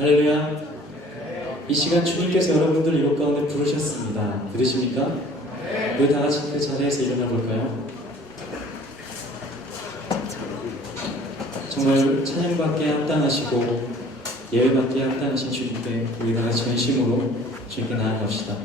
할렐루야. 이 시간 주님께서 여러분들 이곳 가운데 부르셨습니다. 들으십니까? 우리 다 같이 그 자리에서 일어나 볼까요? 정말 찬양받기에 합당하시고 예배받기에 합당하신 주님께 우리 다 같이 전심으로 주님께 나아갑시다.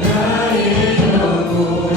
나의 영혼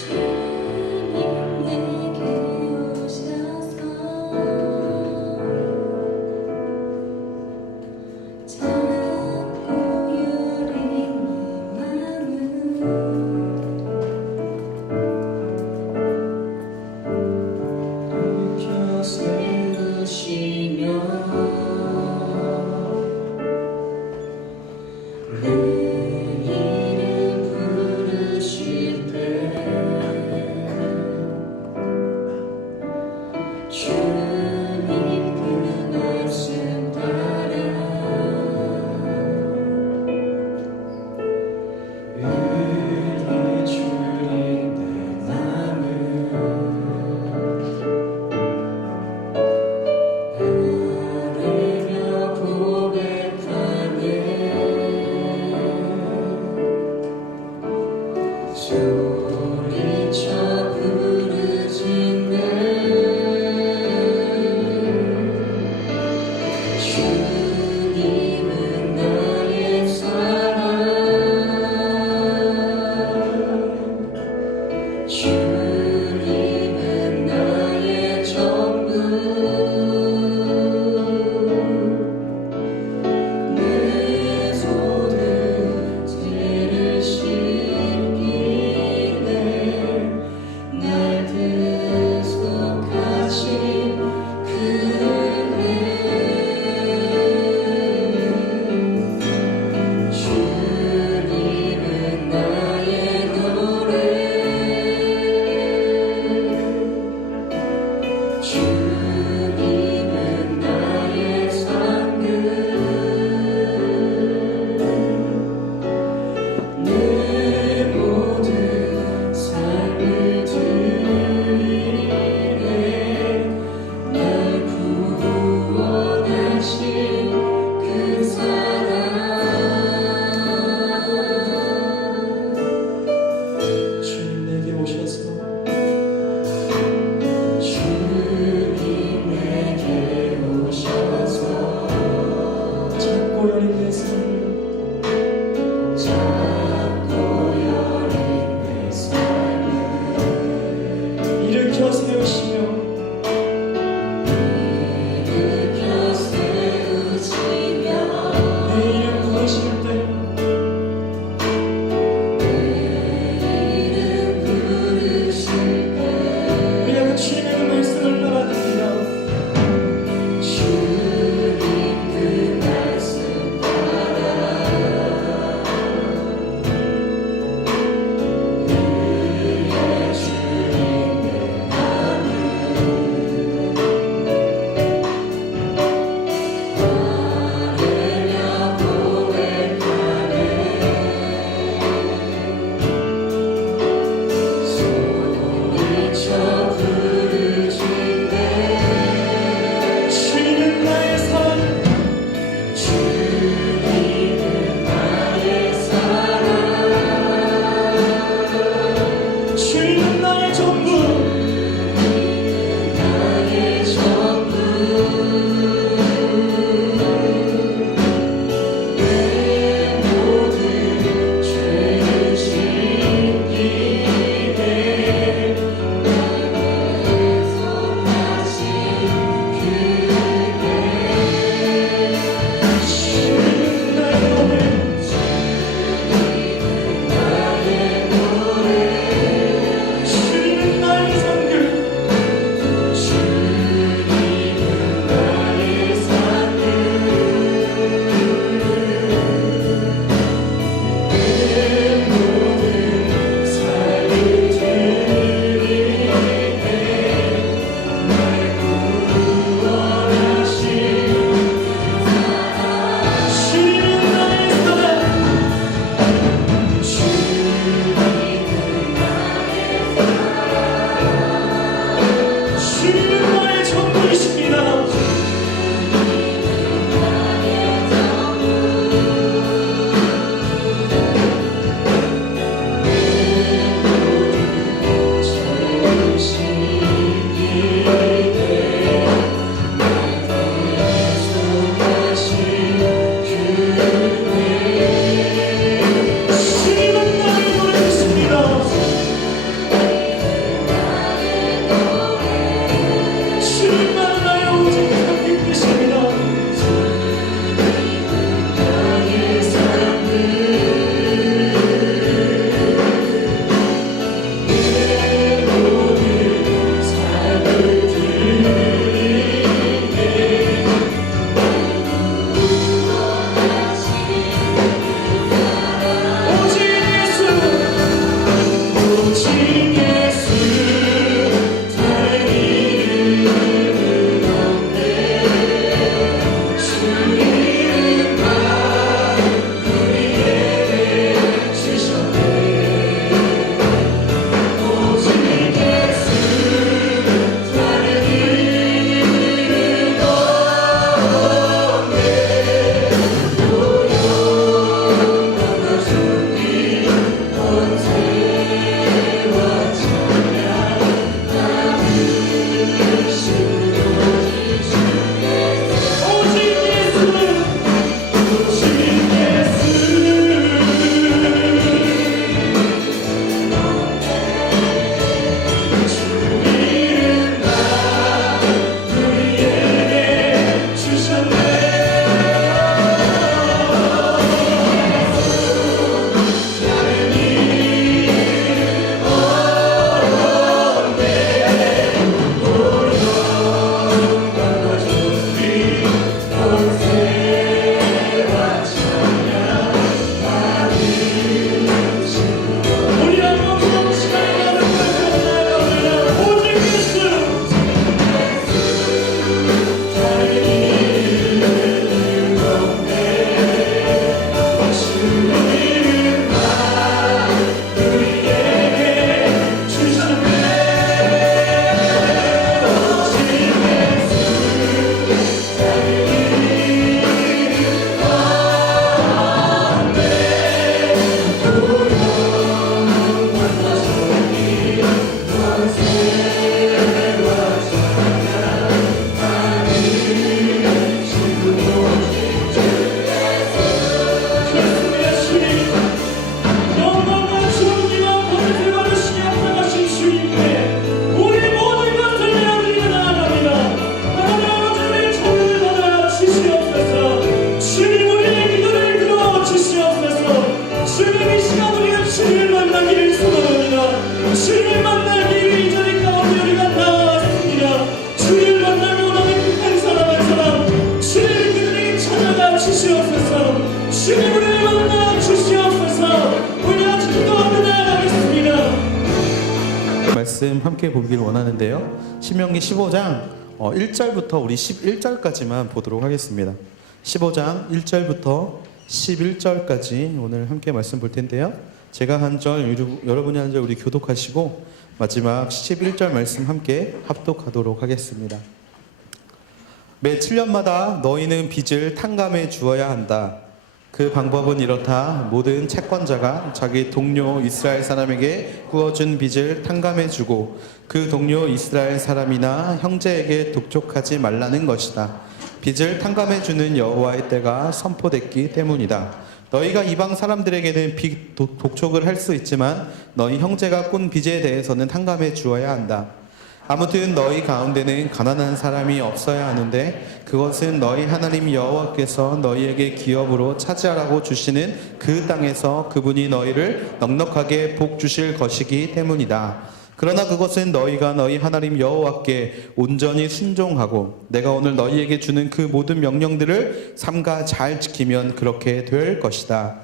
주님은 나의 노래 말씀 함께 보기를 원하는데요. 신명기 15장 1절부터 우리 11절까지만 보도록 하겠습니다. 15장 1절부터 11절까지 오늘 함께 말씀 볼 텐데요. 제가 한 절, 여러분이 한 절 우리 교독하시고 마지막 11절 말씀 함께 합독하도록 하겠습니다. 매 7년마다 너희는 빚을 탕감해 주어야 한다. 그 방법은 이렇다. 모든 채권자가 자기 동료 이스라엘 사람에게 구워준 빚을 탕감해 주고 그 동료 이스라엘 사람이나 형제에게 독촉하지 말라는 것이다. 빚을 탕감해 주는 여호와의 때가 선포됐기 때문이다. 너희가 이방 사람들에게는 빚 독촉을 할 수 있지만 너희 형제가 꾼 빚에 대해서는 탕감해 주어야 한다. 아무튼 너희 가운데는 가난한 사람이 없어야 하는데 그것은 너희 하나님 여호와께서 너희에게 기업으로 차지하라고 주시는 그 땅에서 그분이 너희를 넉넉하게 복 주실 것이기 때문이다. 그러나 그것은 너희가 너희 하나님 여호와께 온전히 순종하고 내가 오늘 너희에게 주는 그 모든 명령들을 삼가 잘 지키면 그렇게 될 것이다.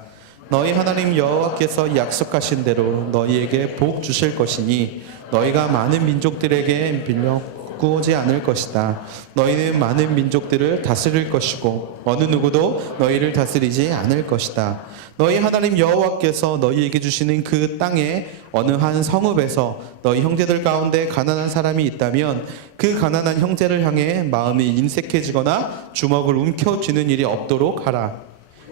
너희 하나님 여호와께서 약속하신 대로 너희에게 복 주실 것이니 너희가 많은 민족들에게 빌려 꾸지 않을 것이다. 너희는 많은 민족들을 다스릴 것이고 어느 누구도 너희를 다스리지 않을 것이다. 너희 하나님 여호와께서 너희에게 주시는 그 땅에 어느 한 성읍에서 너희 형제들 가운데 가난한 사람이 있다면 그 가난한 형제를 향해 마음이 인색해지거나 주먹을 움켜쥐는 일이 없도록 하라.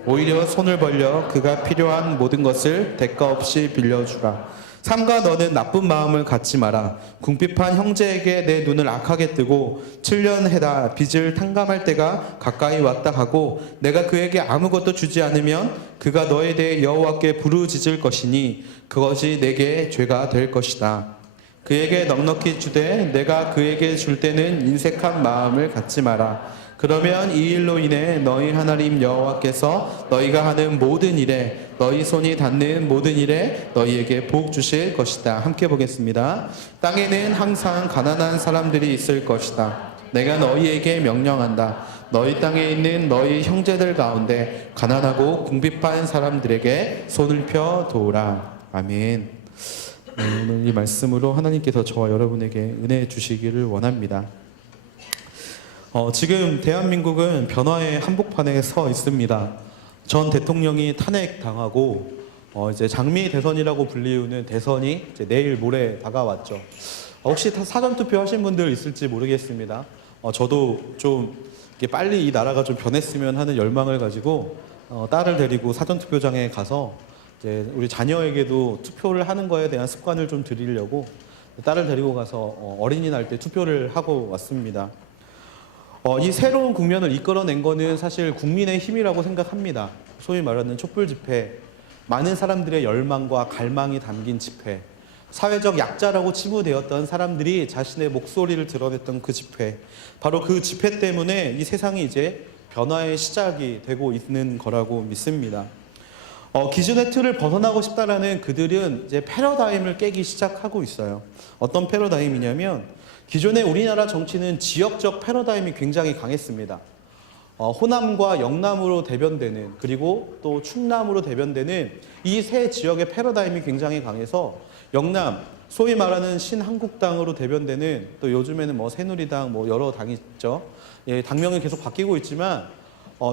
오히려 손을 벌려 그가 필요한 모든 것을 대가 없이 빌려주라. 삼가 너는 나쁜 마음을 갖지 마라. 궁핍한 형제에게 내 눈을 악하게 뜨고 7년 해다 빚을 탕감할 때가 가까이 왔다 하고 내가 그에게 아무것도 주지 않으면 그가 너에 대해 여호와께 부르짖을 것이니 그것이 내게 죄가 될 것이다. 그에게 넉넉히 주되 내가 그에게 줄 때는 인색한 마음을 갖지 마라. 그러면 이 일로 인해 너희 하나님 여호와께서 너희가 하는 모든 일에 너희 손이 닿는 모든 일에 너희에게 복 주실 것이다. 함께 보겠습니다. 땅에는 항상 가난한 사람들이 있을 것이다. 내가 너희에게 명령한다. 너희 땅에 있는 너희 형제들 가운데 가난하고 궁핍한 사람들에게 손을 펴 도우라. 아멘. 오늘 이 말씀으로 하나님께서 저와 여러분에게 은혜 주시기를 원합니다. 지금 대한민국은 변화의 한복판에 서 있습니다. 전 대통령이 탄핵당하고 이제 장미 대선이라고 불리우는 대선이 이제 내일 모레 다가왔죠. 혹시 사전 투표하신 분들 있을지 모르겠습니다. 저도 좀 이렇게 빨리 이 나라가 좀 변했으면 하는 열망을 가지고 딸을 데리고 사전 투표장에 가서 이제 우리 자녀에게도 투표를 하는 거에 대한 습관을 좀 들이려고 딸을 데리고 가서 어린이날 때 투표를 하고 왔습니다. 이 새로운 국면을 이끌어낸 거는 사실 국민의 힘이라고 생각합니다. 소위 말하는 촛불 집회, 많은 사람들의 열망과 갈망이 담긴 집회, 사회적 약자라고 치부되었던 사람들이 자신의 목소리를 드러냈던 그 집회, 바로 그 집회 때문에 이 세상이 이제 변화의 시작이 되고 있는 거라고 믿습니다. 기존의 틀을 벗어나고 싶다라는 그들은 이제 패러다임을 깨기 시작하고 있어요. 어떤 패러다임이냐면 기존의 우리나라 정치는 지역적 패러다임이 굉장히 강했습니다. 호남과 영남으로 대변되는, 그리고 또 충남으로 대변되는 이 세 지역의 패러다임이 굉장히 강해서 영남, 소위 말하는 신한국당으로 대변되는, 또 요즘에는 뭐 새누리당, 뭐 여러 당이 있죠. 예, 당명은 계속 바뀌고 있지만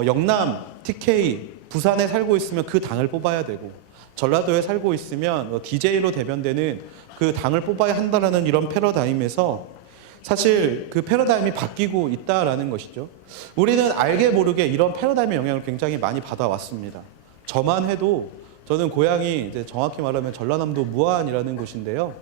영남, TK, 부산에 살고 있으면 그 당을 뽑아야 되고, 전라도에 살고 있으면 DJ로 대변되는 그 당을 뽑아야 한다라는 이런 패러다임에서 사실 그 패러다임이 바뀌고 있다라는 것이죠. 우리는 알게 모르게 이런 패러다임의 영향을 굉장히 많이 받아왔습니다. 저만 해도, 저는 고향이 이제 정확히 말하면 전라남도 무안이라는 곳인데요.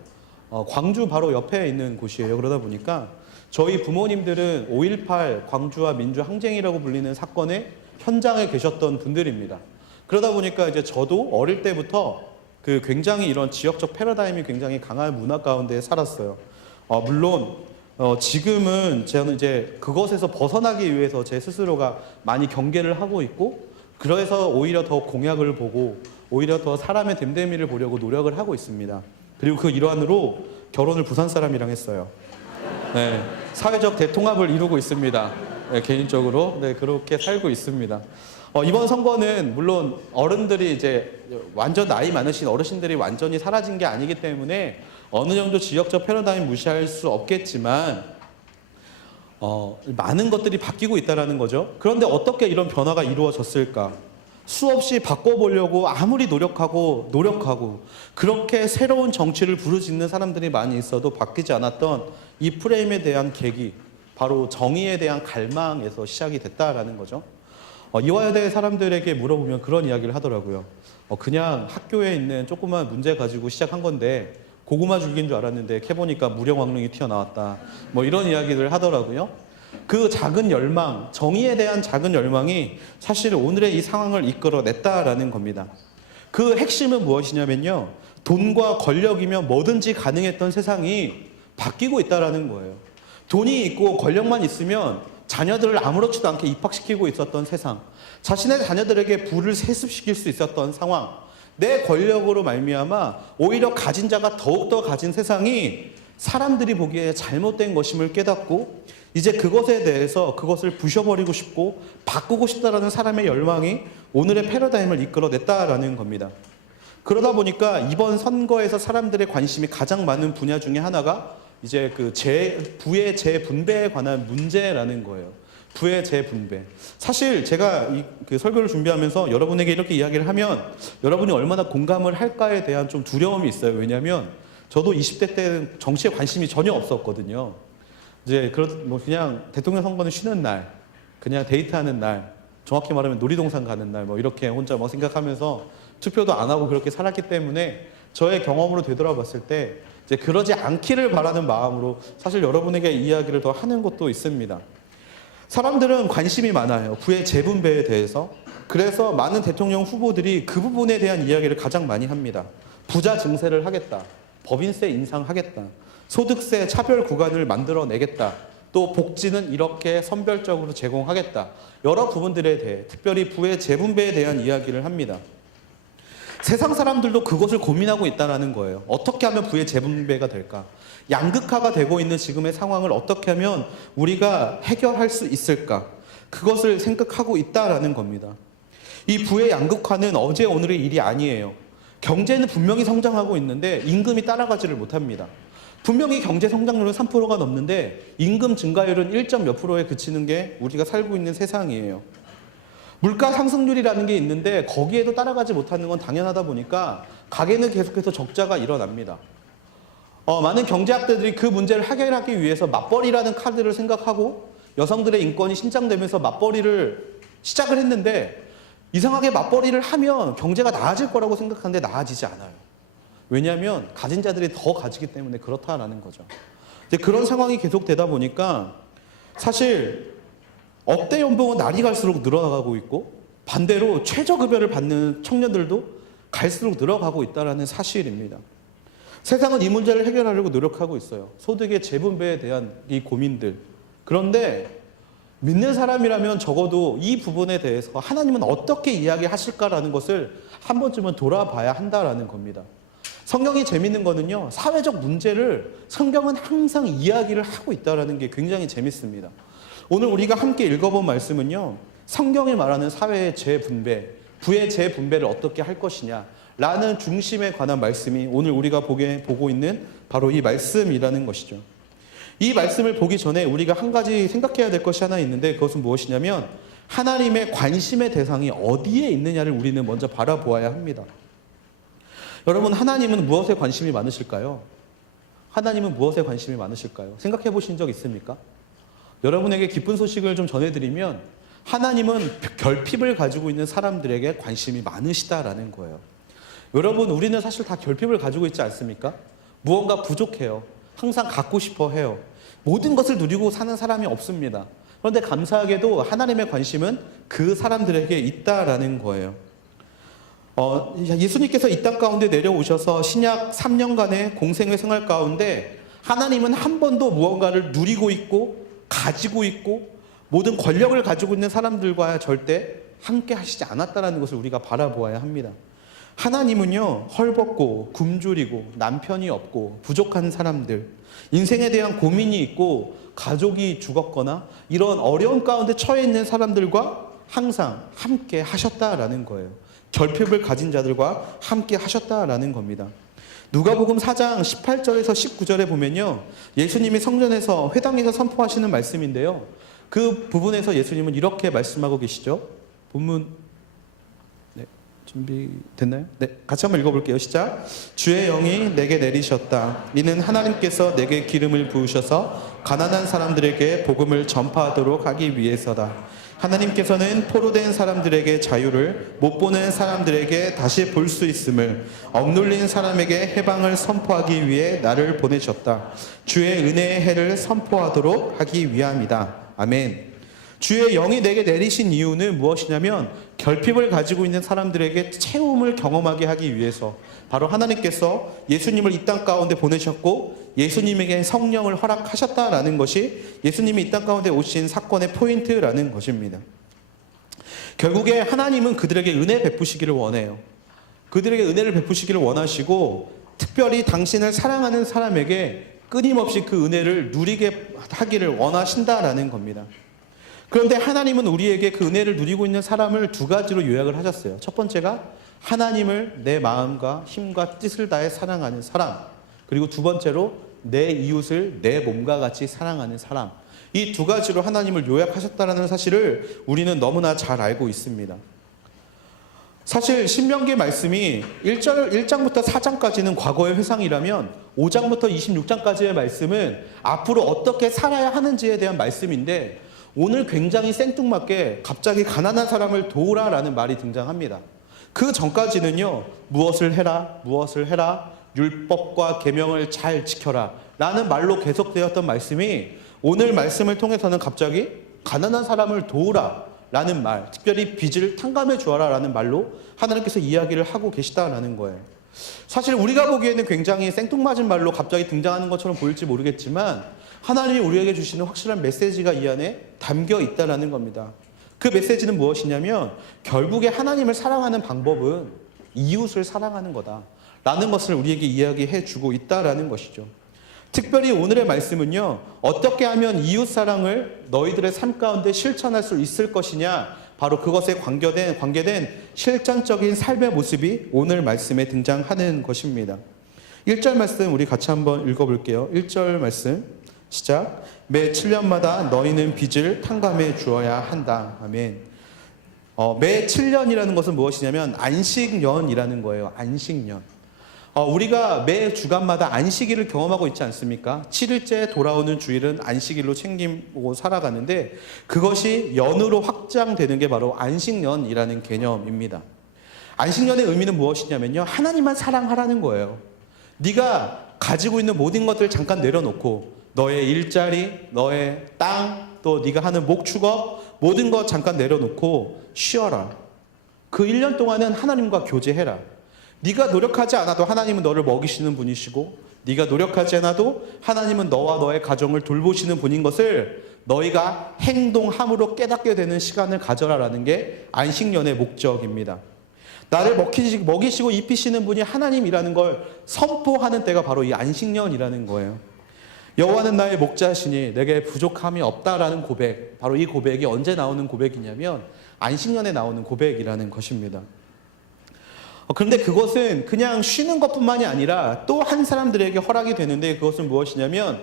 광주 바로 옆에 있는 곳이에요. 그러다 보니까 저희 부모님들은 5.18 광주와 민주 항쟁이라고 불리는 사건의 현장에 계셨던 분들입니다. 그러다 보니까 이제 저도 어릴 때부터 그 굉장히 이런 지역적 패러다임이 굉장히 강한 문화 가운데 살았어요. 물론 지금은 저는 이제 그것에서 벗어나기 위해서 제 스스로가 많이 경계를 하고 있고, 그래서 오히려 더 공약을 보고 오히려 더 사람의 됨됨이를 보려고 노력을 하고 있습니다. 그리고 그 일환으로 결혼을 부산 사람이랑 했어요. 네, 사회적 대통합을 이루고 있습니다. 네, 개인적으로 그렇게 살고 있습니다. 이번 선거는 물론 어른들이 이제 완전 나이 많으신 어르신들이 완전히 사라진 게 아니기 때문에 어느 정도 지역적 패러다임 무시할 수 없겠지만 많은 것들이 바뀌고 있다는 거죠. 그런데 어떻게 이런 변화가 이루어졌을까? 수없이 바꿔보려고 아무리 노력하고 그렇게 새로운 정치를 부르짖는 사람들이 많이 있어도 바뀌지 않았던 이 프레임에 대한 계기, 바로 정의에 대한 갈망에서 시작이 됐다라는 거죠. 이화여대 사람들에게 물어보면 그런 이야기를 하더라고요. 그냥 학교에 있는 조그만 문제 가지고 시작한 건데 고구마 줄기인 줄 알았는데 캐보니까 무령왕릉이 튀어나왔다. 뭐 이런 이야기를 하더라고요. 그 작은 열망, 정의에 대한 작은 열망이 사실 오늘의 이 상황을 이끌어냈다라는 겁니다. 그 핵심은 무엇이냐면요, 돈과 권력이면 뭐든지 가능했던 세상이 바뀌고 있다라는 거예요. 돈이 있고 권력만 있으면 자녀들을 아무렇지도 않게 입학시키고 있었던 세상, 자신의 자녀들에게 부를 세습시킬 수 있었던 상황, 내 권력으로 말미암아 오히려 가진 자가 더욱더 가진 세상이 사람들이 보기에 잘못된 것임을 깨닫고 이제 그것에 대해서 그것을 부셔버리고 싶고 바꾸고 싶다라는 사람의 열망이 오늘의 패러다임을 이끌어냈다라는 겁니다. 그러다 보니까 이번 선거에서 사람들의 관심이 가장 많은 분야 중에 하나가 이제 그 부의 재분배에 관한 문제라는 거예요. 부의 재분배. 사실 제가 그 설교를 준비하면서 여러분에게 이렇게 이야기를 하면 여러분이 얼마나 공감을 할까에 대한 좀 두려움이 있어요. 왜냐하면 저도 20대 때는 정치에 관심이 전혀 없었거든요. 이제 그냥 대통령 선거는 쉬는 날, 그냥 데이트하는 날, 정확히 말하면 놀이동산 가는 날, 뭐 이렇게 혼자 뭐 생각하면서 투표도 안 하고 그렇게 살았기 때문에 저의 경험으로 되돌아봤을 때 이제 그러지 않기를 바라는 마음으로 사실 여러분에게 이야기를 더 하는 것도 있습니다. 사람들은 관심이 많아요. 부의 재분배에 대해서. 그래서 많은 대통령 후보들이 그 부분에 대한 이야기를 가장 많이 합니다. 부자 증세를 하겠다. 법인세 인상하겠다. 소득세 차별 구간을 만들어내겠다. 또 복지는 이렇게 선별적으로 제공하겠다. 여러 부분들에 대해 특별히 부의 재분배에 대한 이야기를 합니다. 세상 사람들도 그것을 고민하고 있다는 거예요. 어떻게 하면 부의 재분배가 될까? 양극화가 되고 있는 지금의 상황을 어떻게 하면 우리가 해결할 수 있을까? 그것을 생각하고 있다는 겁니다. 이 부의 양극화는 어제 오늘의 일이 아니에요. 경제는 분명히 성장하고 있는데 임금이 따라가지를 못합니다. 분명히 경제 성장률은 3%가 넘는데 임금 증가율은 1점 몇 프로에 그치는 게 우리가 살고 있는 세상이에요. 물가 상승률이라는 게 있는데 거기에도 따라가지 못하는 건 당연하다 보니까 가계는 계속해서 적자가 일어납니다. 많은 경제학자들이 그 문제를 해결하기 위해서 맞벌이라는 카드를 생각하고 여성들의 인권이 신장되면서 맞벌이를 시작을 했는데 이상하게 맞벌이를 하면 경제가 나아질 거라고 생각하는데 나아지지 않아요. 왜냐하면 가진 자들이 더 가지기 때문에 그렇다라는 거죠. 이제 그런 상황이 계속되다 보니까 사실 억대 연봉은 날이 갈수록 늘어나가고 있고 반대로 최저급여를 받는 청년들도 갈수록 늘어가고 있다는 사실입니다. 세상은 이 문제를 해결하려고 노력하고 있어요. 소득의 재분배에 대한 이 고민들. 그런데 믿는 사람이라면 적어도 이 부분에 대해서 하나님은 어떻게 이야기하실까라는 것을 한 번쯤은 돌아봐야 한다라는 겁니다. 성경이 재밌는 거는요, 사회적 문제를 성경은 항상 이야기를 하고 있다는 게 굉장히 재밌습니다. 오늘 우리가 함께 읽어본 말씀은요, 성경이 말하는 사회의 재분배, 부의 재분배를 어떻게 할 것이냐 라는 중심에 관한 말씀이 오늘 우리가 보고 있는 바로 이 말씀이라는 것이죠. 이 말씀을 보기 전에 우리가 한 가지 생각해야 될 것이 하나 있는데 그것은 무엇이냐면 하나님의 관심의 대상이 어디에 있느냐를 우리는 먼저 바라보아야 합니다. 여러분, 하나님은 무엇에 관심이 많으실까요? 하나님은 무엇에 관심이 많으실까요? 생각해 보신 적 있습니까? 여러분에게 기쁜 소식을 좀 전해드리면 하나님은 결핍을 가지고 있는 사람들에게 관심이 많으시다라는 거예요. 여러분, 우리는 사실 다 결핍을 가지고 있지 않습니까? 무언가 부족해요. 항상 갖고 싶어 해요. 모든 것을 누리고 사는 사람이 없습니다. 그런데 감사하게도 하나님의 관심은 그 사람들에게 있다라는 거예요. 예수님께서 이 땅 가운데 내려오셔서 신약 3년간의 공생의 생활 가운데 하나님은 한 번도 무언가를 누리고 있고 가지고 있고 모든 권력을 가지고 있는 사람들과 절대 함께 하시지 않았다는 것을 우리가 바라보아야 합니다. 하나님은요, 헐벗고 굶주리고 남편이 없고 부족한 사람들, 인생에 대한 고민이 있고 가족이 죽었거나 이런 어려운 가운데 처해 있는 사람들과 항상 함께 하셨다라는 거예요. 결핍을 가진 자들과 함께 하셨다라는 겁니다. 누가복음 4장 18절에서 19절에 보면요, 예수님이 성전에서 회당에서 선포하시는 말씀인데요, 그 부분에서 예수님은 이렇게 말씀하고 계시죠. 본문 준비됐나요? 네, 같이 한번 읽어볼게요. 시작. 주의 영이 내게 내리셨다. 이는 하나님께서 내게 기름을 부으셔서 가난한 사람들에게 복음을 전파하도록 하기 위해서다. 하나님께서는 포로된 사람들에게 자유를, 못 보는 사람들에게 다시 볼 수 있음을, 억눌린 사람에게 해방을 선포하기 위해 나를 보내셨다. 주의 은혜의 해를 선포하도록 하기 위함이다. 아멘. 주의 영이 내게 내리신 이유는 무엇이냐면 결핍을 가지고 있는 사람들에게 채움을 경험하게 하기 위해서 바로 하나님께서 예수님을 이 땅 가운데 보내셨고 예수님에게 성령을 허락하셨다라는 것이 예수님이 이 땅 가운데 오신 사건의 포인트라는 것입니다. 결국에 하나님은 그들에게 은혜 베푸시기를 원해요. 그들에게 은혜를 베푸시기를 원하시고 특별히 당신을 사랑하는 사람에게 끊임없이 그 은혜를 누리게 하기를 원하신다라는 겁니다. 그런데 하나님은 우리에게 그 은혜를 누리고 있는 사람을 두 가지로 요약을 하셨어요. 첫 번째가 하나님을 내 마음과 힘과 뜻을 다해 사랑하는 사람, 그리고 두 번째로 내 이웃을 내 몸과 같이 사랑하는 사람. 이 두 가지로 하나님을 요약하셨다는 사실을 우리는 너무나 잘 알고 있습니다. 사실 신명기 말씀이 1장부터 4장까지는 과거의 회상이라면 5장부터 26장까지의 말씀은 앞으로 어떻게 살아야 하는지에 대한 말씀인데 오늘 굉장히 생뚱맞게 갑자기 가난한 사람을 도우라라는 말이 등장합니다. 그 전까지는요, 무엇을 해라, 율법과 계명을 잘 지켜라 라는 말로 계속되었던 말씀이 오늘 말씀을 통해서는 갑자기 가난한 사람을 도우라 라는 말, 특별히 빚을 탕감해 주어라 라는 말로 하나님께서 이야기를 하고 계시다라는 거예요. 사실 우리가 보기에는 굉장히 생뚱맞은 말로 갑자기 등장하는 것처럼 보일지 모르겠지만 하나님이 우리에게 주시는 확실한 메시지가 이 안에 담겨 있다는 겁니다. 그 메시지는 무엇이냐면 결국에 하나님을 사랑하는 방법은 이웃을 사랑하는 거다 라는 것을 우리에게 이야기해 주고 있다는 것이죠. 특별히 오늘의 말씀은요, 어떻게 하면 이웃 사랑을 너희들의 삶 가운데 실천할 수 있을 것이냐, 바로 그것에 관계된 실장적인 삶의 모습이 오늘 말씀에 등장하는 것입니다. 1절 말씀 우리 같이 한번 읽어볼게요. 1절 말씀 시작. 매 7년마다 너희는 빚을 탕감해 주어야 한다. 아멘. 매 7년이라는 것은 무엇이냐면 안식년이라는 거예요. 안식년. 우리가 매 주간마다 안식일을 경험하고 있지 않습니까? 7일째 돌아오는 주일은 안식일로 챙기고 살아가는데 그것이 연으로 확장되는 게 바로 안식년이라는 개념입니다. 안식년의 의미는 무엇이냐면요. 하나님만 사랑하라는 거예요. 네가 가지고 있는 모든 것들을 잠깐 내려놓고 너의 일자리, 너의 땅, 또 네가 하는 목축업 모든 것 잠깐 내려놓고 쉬어라. 그 1년 동안은 하나님과 교제해라. 네가 노력하지 않아도 하나님은 너를 먹이시는 분이시고 네가 노력하지 않아도 하나님은 너와 너의 가정을 돌보시는 분인 것을 너희가 행동함으로 깨닫게 되는 시간을 가져라라는 게 안식년의 목적입니다. 나를 먹이시고 입히시는 분이 하나님이라는 걸 선포하는 때가 바로 이 안식년이라는 거예요. 여호와는 나의 목자시니 내게 부족함이 없다라는 고백, 바로 이 고백이 언제 나오는 고백이냐면 안식년에 나오는 고백이라는 것입니다. 그런데 그것은 그냥 쉬는 것뿐만이 아니라 또 한 사람들에게 허락이 되는데 그것은 무엇이냐면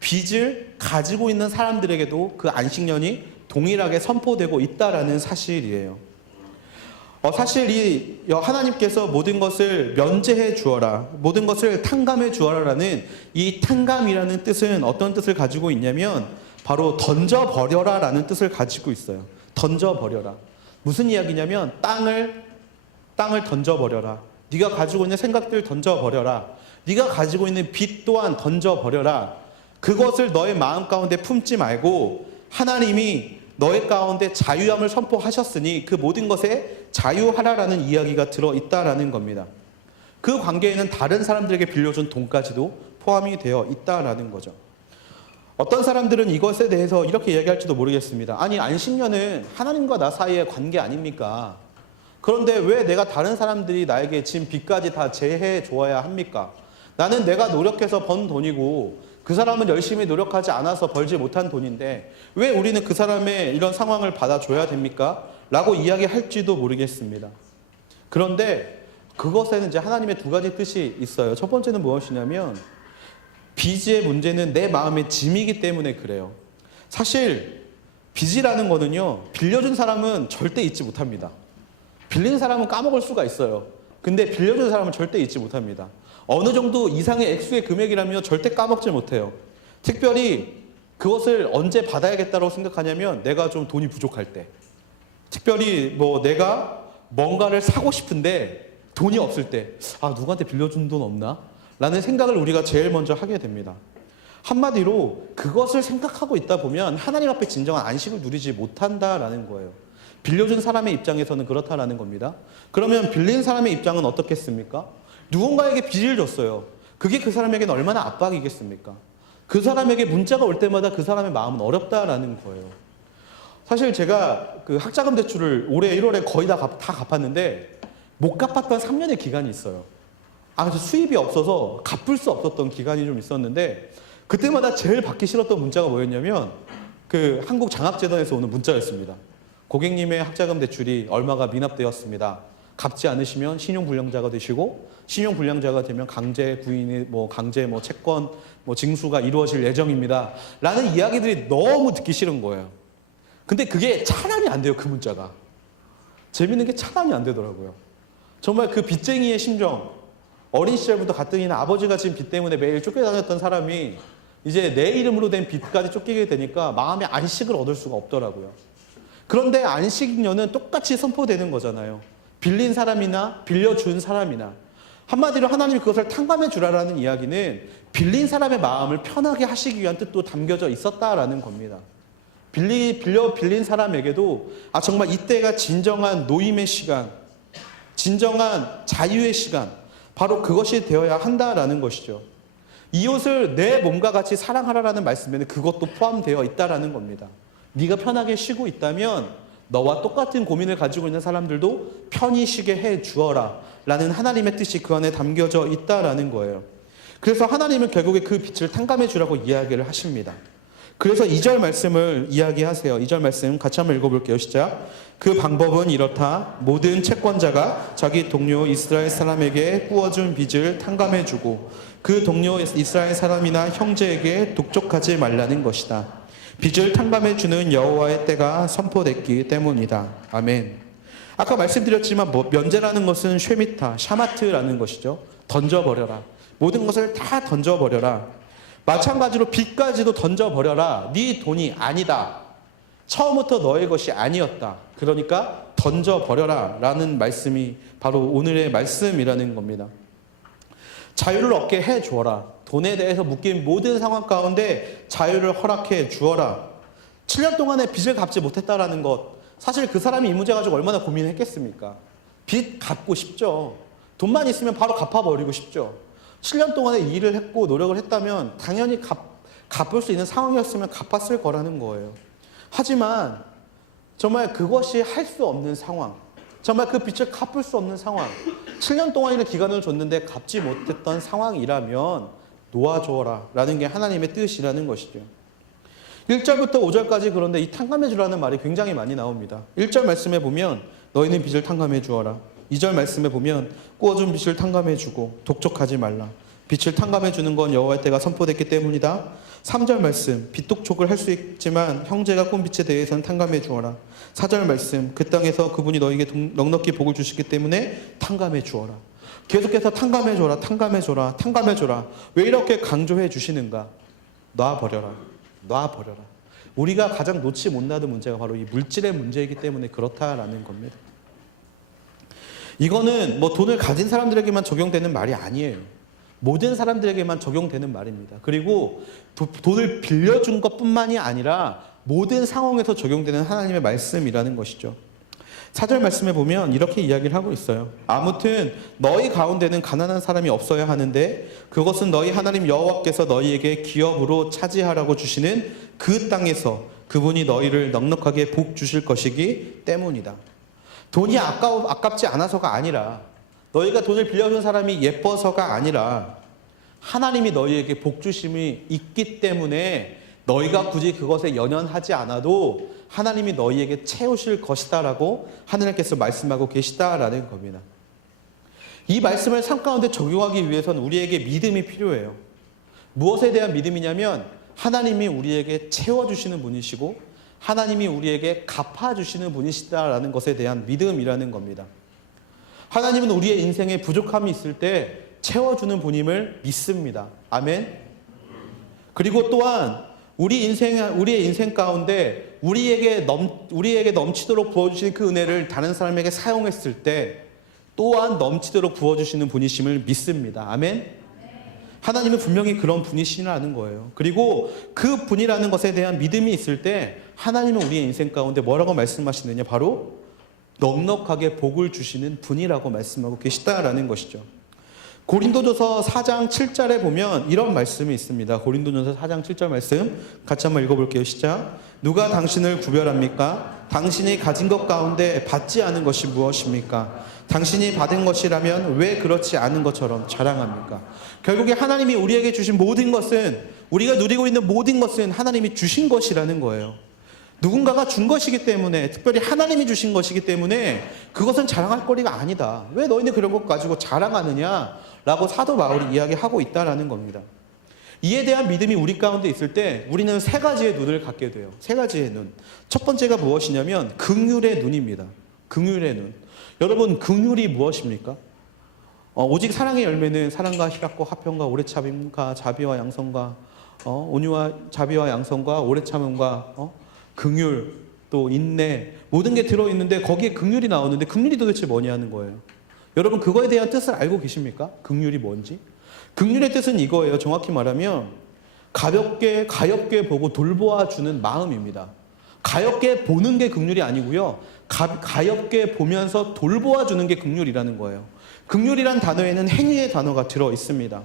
빚을 가지고 있는 사람들에게도 그 안식년이 동일하게 선포되고 있다라는 사실이에요. 사실 이 하나님께서 모든 것을 면제해 주어라, 모든 것을 탕감해 주어라라는 이 탕감이라는 뜻은 어떤 뜻을 가지고 있냐면 바로 던져버려라라는 뜻을 가지고 있어요. 던져버려라. 무슨 이야기냐면 땅을 던져버려라. 네가 가지고 있는 생각들 던져버려라. 네가 가지고 있는 빚 또한 던져버려라. 그것을 너의 마음 가운데 품지 말고 하나님이 너의 가운데 자유함을 선포하셨으니 그 모든 것에 자유하라라는 이야기가 들어있다라는 겁니다. 그 관계에는 다른 사람들에게 빌려준 돈까지도 포함이 되어 있다라는 거죠. 어떤 사람들은 이것에 대해서 이렇게 이야기할지도 모르겠습니다. 아니 안식년은 하나님과 나 사이의 관계 아닙니까? 그런데 왜 내가 다른 사람들이 나에게 진 빚까지 다 제해 주어야 합니까? 나는 내가 노력해서 번 돈이고 그 사람은 열심히 노력하지 않아서 벌지 못한 돈인데 왜 우리는 그 사람의 이런 상황을 받아줘야 됩니까? 라고 이야기할지도 모르겠습니다. 그런데 그것에는 이제 하나님의 두 가지 뜻이 있어요. 첫 번째는 무엇이냐면 빚의 문제는 내 마음의 짐이기 때문에 그래요. 사실 빚이라는 거는요, 빌려준 사람은 절대 잊지 못합니다. 빌린 사람은 까먹을 수가 있어요. 근데 빌려준 사람은 절대 잊지 못합니다. 어느 정도 이상의 액수의 금액이라면 절대 까먹지 못해요. 특별히 그것을 언제 받아야겠다고 생각하냐면 내가 좀 돈이 부족할 때, 특별히 내가 뭔가를 사고 싶은데 돈이 없을 때, 누구한테 빌려준 돈 없나? 라는 생각을 우리가 제일 먼저 하게 됩니다. 한마디로 그것을 생각하고 있다 보면 하나님 앞에 진정한 안식을 누리지 못한다라는 거예요. 빌려준 사람의 입장에서는 그렇다라는 겁니다. 그러면 빌린 사람의 입장은 어떻겠습니까? 누군가에게 빚을 줬어요. 그게 그 사람에게는 얼마나 압박이겠습니까? 그 사람에게 문자가 올 때마다 그 사람의 마음은 어렵다라는 거예요. 사실 제가 그 학자금 대출을 올해 1월에 거의 다 갚았는데 못 갚았던 3년의 기간이 있어요. 그래서 수입이 없어서 갚을 수 없었던 기간이 좀 있었는데 그때마다 제일 받기 싫었던 문자가 뭐였냐면 그 한국장학재단에서 오는 문자였습니다. 고객님의 학자금 대출이 얼마가 미납되었습니다. 갚지 않으시면 신용불량자가 되시고 신용불량자가 되면 강제 구인이 강제 채권 징수가 이루어질 예정입니다. 라는 이야기들이 너무 듣기 싫은 거예요. 근데 그게 차단이 안 돼요, 그 문자가. 재밌는 게 차단이 안 되더라고요. 정말 그 빚쟁이의 심정, 어린 시절부터 가뜩이나 아버지가 진 빚 때문에 매일 쫓겨다녔던 사람이 이제 내 이름으로 된 빚까지 쫓기게 되니까 마음의 안식을 얻을 수가 없더라고요. 그런데 안식년은 똑같이 선포되는 거잖아요. 빌린 사람이나 빌려준 사람이나. 한마디로 하나님이 그것을 탕감해 주라라는 이야기는 빌린 사람의 마음을 편하게 하시기 위한 뜻도 담겨져 있었다라는 겁니다. 빌린 사람에게도 정말 이때가 진정한 노임의 시간, 진정한 자유의 시간, 바로 그것이 되어야 한다라는 것이죠. 이웃을 내 몸과 같이 사랑하라라는 말씀에는 그것도 포함되어 있다라는 겁니다. 네가 편하게 쉬고 있다면 너와 똑같은 고민을 가지고 있는 사람들도 편히 쉬게 해 주어라 라는 하나님의 뜻이 그 안에 담겨져 있다라는 거예요. 그래서 하나님은 결국에 그 빚을 탕감해 주라고 이야기를 하십니다. 그래서 2절 말씀을 이야기하세요. 2절 말씀 같이 한번 읽어볼게요. 시작. 그 방법은 이렇다. 모든 채권자가 자기 동료 이스라엘 사람에게 꾸어준 빚을 탕감해주고 그 동료 이스라엘 사람이나 형제에게 독촉하지 말라는 것이다. 빚을 탕감해주는 여호와의 때가 선포됐기 때문이다. 아멘. 아까 말씀드렸지만 면제라는 것은 쉐미타, 샤마트라는 것이죠. 던져버려라. 모든 것을 다 던져버려라. 마찬가지로 빚까지도 던져버려라. 네 돈이 아니다. 처음부터 너의 것이 아니었다. 그러니까 던져버려라 라는 말씀이 바로 오늘의 말씀이라는 겁니다. 자유를 얻게 해주어라. 돈에 대해서 묶인 모든 상황 가운데 자유를 허락해 주어라. 7년 동안에 빚을 갚지 못했다라는 것, 사실 그 사람이 이 문제 가지고 얼마나 고민했겠습니까? 빚 갚고 싶죠. 돈만 있으면 바로 갚아버리고 싶죠. 7년 동안에 일을 했고 노력을 했다면 당연히 갚을 수 있는 상황이었으면 갚았을 거라는 거예요. 하지만 정말 그것이 할 수 없는 상황, 정말 그 빚을 갚을 수 없는 상황, 7년 동안이나 기간을 줬는데 갚지 못했던 상황이라면 놓아주어라 라는 게 하나님의 뜻이라는 것이죠. 1절부터 5절까지 그런데 이 탕감해 주라는 말이 굉장히 많이 나옵니다. 1절 말씀에 보면 너희는 빚을 탕감해 주어라. 2절 말씀에 보면 꾸어준 빚을 탕감해 주고 독촉하지 말라. 빚을 탕감해 주는 건 여호와의 때가 선포됐기 때문이다. 3절 말씀, 빚 독촉을 할 수 있지만 형제가 꾼 빚에 대해서는 탕감해 주어라. 4절 말씀, 그 땅에서 그분이 너에게 넉넉히 복을 주시기 때문에 탕감해 주어라. 계속해서 탕감해 줘라, 탕감해 줘라, 탕감해 줘라. 왜 이렇게 강조해 주시는가? 놔버려라, 놔버려라. 우리가 가장 놓지 못나는 문제가 바로 이 물질의 문제이기 때문에 그렇다라는 겁니다. 이거는 뭐 돈을 가진 사람들에게만 적용되는 말이 아니에요. 모든 사람들에게만 적용되는 말입니다. 그리고 돈을 빌려준 것뿐만이 아니라 모든 상황에서 적용되는 하나님의 말씀이라는 것이죠. 4절 말씀에 보면 이렇게 이야기를 하고 있어요. 아무튼 너희 가운데는 가난한 사람이 없어야 하는데 그것은 너희 하나님 여호와께서 너희에게 기업으로 차지하라고 주시는 그 땅에서 그분이 너희를 넉넉하게 복 주실 것이기 때문이다. 돈이 아깝지 않아서가 아니라, 너희가 돈을 빌려준 사람이 예뻐서가 아니라 하나님이 너희에게 복 주심이 있기 때문에 너희가 굳이 그것에 연연하지 않아도 하나님이 너희에게 채우실 것이다 라고 하나님께서 말씀하고 계시다라는 겁니다. 이 말씀을 삶 가운데 적용하기 위해서는 우리에게 믿음이 필요해요. 무엇에 대한 믿음이냐면 하나님이 우리에게 채워주시는 분이시고 하나님이 우리에게 갚아주시는 분이시다라는 것에 대한 믿음이라는 겁니다. 하나님은 우리의 인생에 부족함이 있을 때 채워주는 분임을 믿습니다. 아멘. 그리고 또한 우리의 인생 가운데 우리에게 넘치도록 부어주신 그 은혜를 다른 사람에게 사용했을 때 또한 넘치도록 부어주시는 분이심을 믿습니다. 아멘. 하나님은 분명히 그런 분이시라는 거예요. 그리고 그 분이라는 것에 대한 믿음이 있을 때 하나님은 우리의 인생 가운데 뭐라고 말씀하시느냐? 바로 넉넉하게 복을 주시는 분이라고 말씀하고 계시다라는 것이죠. 고린도전서 4장 7절에 보면 이런 말씀이 있습니다. 고린도전서 4장 7절 말씀 같이 한번 읽어볼게요. 시작. 누가 당신을 구별합니까? 당신이 가진 것 가운데 받지 않은 것이 무엇입니까? 당신이 받은 것이라면 왜 그렇지 않은 것처럼 자랑합니까? 결국에 하나님이 우리에게 주신 모든 것은, 우리가 누리고 있는 모든 것은 하나님이 주신 것이라는 거예요. 누군가가 준 것이기 때문에, 특별히 하나님이 주신 것이기 때문에 그것은 자랑할 거리가 아니다. 왜 너희는 그런 것 가지고 자랑하느냐? 라고 사도 바울이 이야기하고 있다라는 겁니다. 이에 대한 믿음이 우리 가운데 있을 때 우리는 세 가지의 눈을 갖게 돼요. 세 가지의 눈. 첫 번째가 무엇이냐면 긍휼의 눈입니다. 긍휼의 눈. 여러분, 긍휼이 무엇입니까? 오직 사랑의 열매는 사랑과 희락과 화평과 오래 참음과 자비와 양성과 온유와 자비와 양성과 오래 참음과 긍휼, 또 인내, 모든 게 들어있는데 거기에 긍휼이 나오는데 긍휼이 도대체 뭐냐는 거예요. 여러분, 그거에 대한 뜻을 알고 계십니까? 긍휼이 뭔지? 긍휼의 뜻은 이거예요. 정확히 말하면 가볍게 보고 돌보아주는 마음입니다. 가볍게 보는 게 긍휼이 아니고요. 가볍게 보면서 돌보아주는 게 긍휼이라는 거예요. 긍휼이란 단어에는 행위의 단어가 들어 있습니다.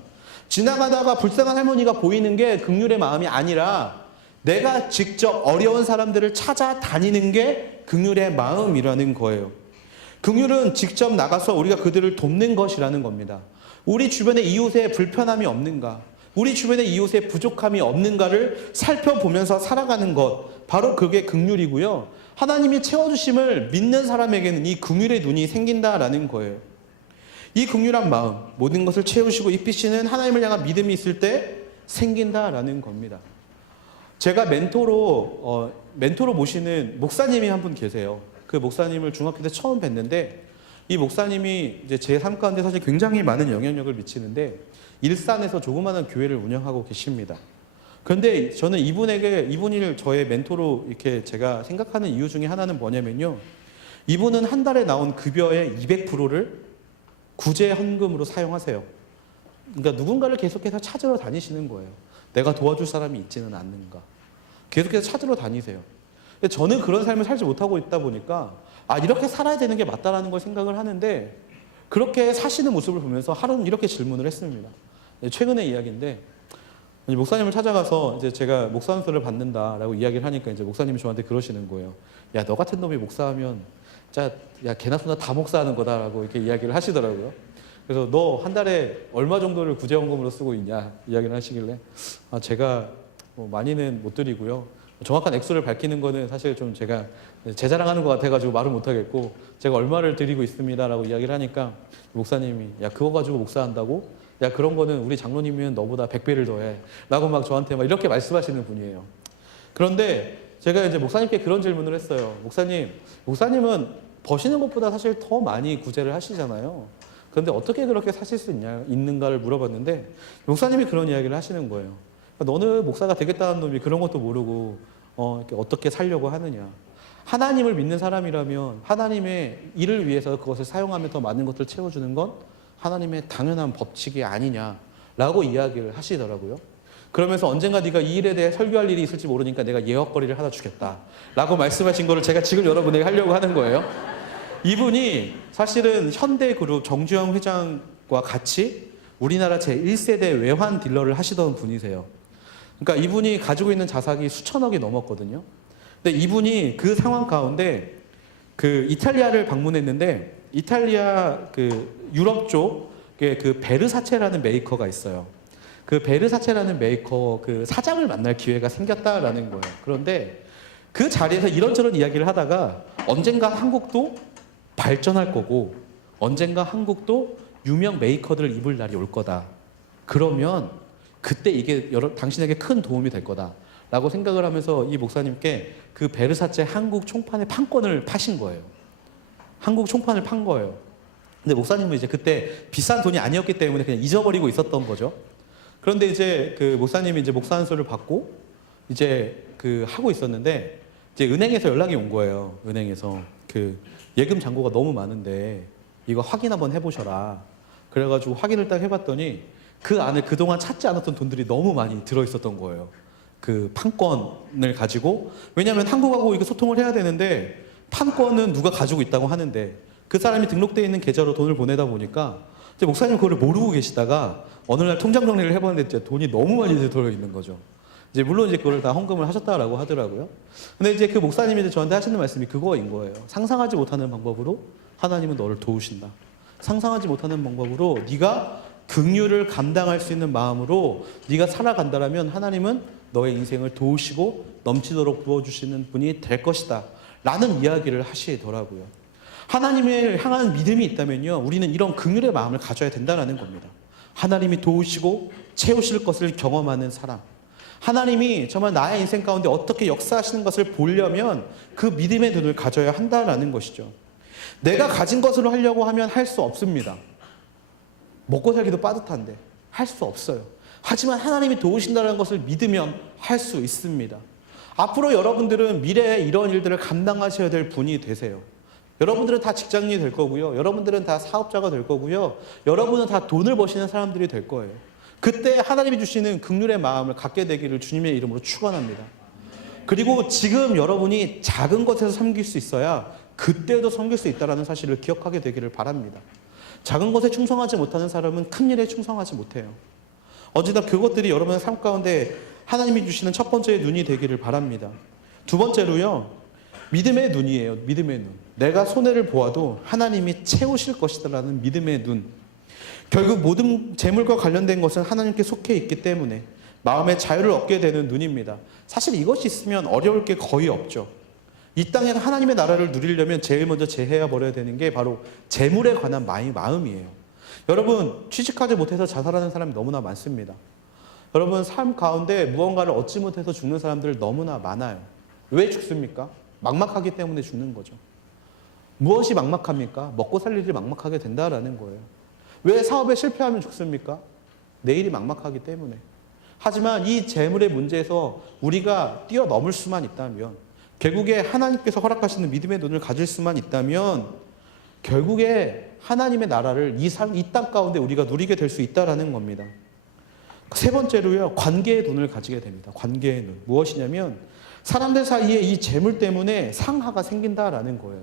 지나가다가 불쌍한 할머니가 보이는 게 긍휼의 마음이 아니라 내가 직접 어려운 사람들을 찾아다니는 게 긍휼의 마음이라는 거예요. 긍휼은 직접 나가서 우리가 그들을 돕는 것이라는 겁니다. 우리 주변에 이웃에 불편함이 없는가? 우리 주변의 이웃의 부족함이 없는가를 살펴보면서 살아가는 것, 바로 그게 긍휼이고요. 하나님이 채워주심을 믿는 사람에게는 이 긍휼의 눈이 생긴다라는 거예요. 이 긍휼한 마음, 모든 것을 채우시고 입히시는 하나님을 향한 믿음이 있을 때 생긴다라는 겁니다. 제가 멘토로 모시는 목사님이 한 분 계세요. 그 목사님을 중학교 때 처음 뵀는데, 이 목사님이 이제 제 삶 가운데 사실 굉장히 많은 영향력을 미치는데, 일산에서 조그마한 교회를 운영하고 계십니다. 그런데 저는 이분을 저의 멘토로 이렇게 제가 생각하는 이유 중에 하나는 뭐냐면요. 이분은 한 달에 나온 급여의 200%를 구제 헌금으로 사용하세요. 그러니까 누군가를 계속해서 찾으러 다니시는 거예요. 내가 도와줄 사람이 있지는 않는가. 계속해서 찾으러 다니세요. 근데 저는 그런 삶을 살지 못하고 있다 보니까 이렇게 살아야 되는 게 맞다라는 걸 생각을 하는데, 그렇게 사시는 모습을 보면서 하루는 이렇게 질문을 했습니다. 최근의 이야기인데, 목사님을 찾아가서 이제 제가 목사 선서를 받는다라고 이야기를 하니까 이제 목사님이 저한테 그러시는 거예요. 야, 너 같은 놈이 목사하면 야, 개나 소나 다 목사하는 거다라고 이렇게 이야기를 하시더라고요. 그래서 너 한 달에 얼마 정도를 구제원금으로 쓰고 있냐 이야기를 하시길래, 제가 뭐 많이는 못 드리고요. 정확한 액수를 밝히는 거는 사실 좀 제가 제 자랑하는 것 같아가지고 말을 못 하겠고, 제가 얼마를 드리고 있습니다라고 이야기를 하니까 목사님이, 야, 그거 가지고 목사한다고? 야, 그런 거는 우리 장로님이면 너보다 100배를 더해 라고 막 저한테 막 이렇게 말씀하시는 분이에요. 그런데 제가 이제 목사님께 그런 질문을 했어요. 목사님은 버시는 것보다 사실 더 많이 구제를 하시잖아요. 그런데 어떻게 그렇게 사실 수 있는가를 물어봤는데, 목사님이 그런 이야기를 하시는 거예요. 너는 목사가 되겠다는 놈이 그런 것도 모르고 이렇게 어떻게 살려고 하느냐. 하나님을 믿는 사람이라면 하나님의 일을 위해서 그것을 사용하면 더 많은 것들을 채워주는 건 하나님의 당연한 법칙이 아니냐라고 이야기를 하시더라고요. 그러면서 언젠가 네가 이 일에 대해 설교할 일이 있을지 모르니까 내가 예언거리를 하나 주겠다라고 말씀하신 거를 제가 지금 여러분에게 하려고 하는 거예요. 이분이 사실은 현대그룹 정주영 회장과 같이 우리나라 제1세대 외환 딜러를 하시던 분이세요. 그러니까 이분이 가지고 있는 자산이 수천억이 넘었거든요. 근데 이분이 그 상황 가운데 그 이탈리아를 방문했는데, 이탈리아 그 유럽 쪽에 그 베르사체라는 메이커가 있어요. 그 베르사체라는 메이커 그 사장을 만날 기회가 생겼다라는 거예요. 그런데 그 자리에서 이런저런 이야기를 하다가, 언젠가 한국도 발전할 거고 언젠가 한국도 유명 메이커들을 입을 날이 올 거다. 그러면 그때 이게 당신에게 큰 도움이 될 거다 라고 생각을 하면서 이 목사님께 그 베르사체 한국 총판의 판권을 파신 거예요. 한국 총판을 판 거예요. 근데 목사님은 이제 그때 비싼 돈이 아니었기 때문에 그냥 잊어버리고 있었던 거죠. 그런데 이제 그 목사님이 이제 목사 안수를 받고 이제 그 하고 있었는데, 이제 은행에서 연락이 온 거예요. 은행에서 그 예금 잔고가 너무 많은데 이거 확인 한번 해보셔라. 그래가지고 확인을 딱 해봤더니 그 안에 그동안 찾지 않았던 돈들이 너무 많이 들어있었던 거예요. 그 판권을 가지고. 왜냐하면 한국하고 이거 소통을 해야 되는데 판권은 누가 가지고 있다고 하는데 그 사람이 등록되어 있는 계좌로 돈을 보내다 보니까 이제 목사님 그걸 모르고 계시다가 어느 날 통장 정리를 해봤는데 이제 돈이 너무 많이 들어있는 거죠. 이제 물론 이제 그걸 다 헌금을 하셨다라고 하더라고요. 근데 이제 그 목사님이 이제 저한테 하시는 말씀이 그거인 거예요. 상상하지 못하는 방법으로 하나님은 너를 도우신다. 상상하지 못하는 방법으로 네가 긍휼을 감당할 수 있는 마음으로 네가 살아간다라면 하나님은 너의 인생을 도우시고 넘치도록 부어주시는 분이 될 것이다 라는 이야기를 하시더라고요. 하나님을 향한 믿음이 있다면요, 우리는 이런 긍휼의 마음을 가져야 된다는 겁니다. 하나님이 도우시고 채우실 것을 경험하는 사람, 하나님이 정말 나의 인생 가운데 어떻게 역사하시는 것을 보려면 그 믿음의 눈을 가져야 한다는 것이죠. 내가 가진 것으로 하려고 하면 할 수 없습니다. 먹고 살기도 빠듯한데 할 수 없어요. 하지만 하나님이 도우신다는 것을 믿으면 할 수 있습니다. 앞으로 여러분들은 미래에 이런 일들을 감당하셔야 될 분이 되세요. 여러분들은 다 직장인이 될 거고요. 여러분들은 다 사업자가 될 거고요. 여러분은 다 돈을 버시는 사람들이 될 거예요. 그때 하나님이 주시는 긍휼의 마음을 갖게 되기를 주님의 이름으로 축원합니다. 그리고 지금 여러분이 작은 것에서 섬길 수 있어야 그때도 섬길 수 있다는 사실을 기억하게 되기를 바랍니다. 작은 것에 충성하지 못하는 사람은 큰 일에 충성하지 못해요. 어찌나 그것들이 여러분의 삶 가운데 하나님이 주시는 첫 번째의 눈이 되기를 바랍니다. 두 번째로요, 믿음의 눈이에요. 믿음의 눈. 내가 손해를 보아도 하나님이 채우실 것이다라는 믿음의 눈. 결국 모든 재물과 관련된 것은 하나님께 속해 있기 때문에 마음의 자유를 얻게 되는 눈입니다. 사실 이것이 있으면 어려울 게 거의 없죠. 이 땅에서 하나님의 나라를 누리려면 제일 먼저 제해야 버려야 되는 게 바로 재물에 관한 마음이에요. 여러분, 취직하지 못해서 자살하는 사람이 너무나 많습니다. 여러분, 삶 가운데 무언가를 얻지 못해서 죽는 사람들 너무나 많아요. 왜 죽습니까? 막막하기 때문에 죽는 거죠. 무엇이 막막합니까? 먹고 살 일이 막막하게 된다라는 거예요. 왜 사업에 실패하면 죽습니까? 내일이 막막하기 때문에. 하지만 이 재물의 문제에서 우리가 뛰어넘을 수만 있다면, 결국에 하나님께서 허락하시는 믿음의 눈을 가질 수만 있다면 결국에 하나님의 나라를 이 땅 가운데 우리가 누리게 될 수 있다라는 겁니다. 세 번째로요, 관계의 눈을 가지게 됩니다. 관계의 눈. 무엇이냐면 사람들 사이에 이 재물 때문에 상하가 생긴다라는 거예요.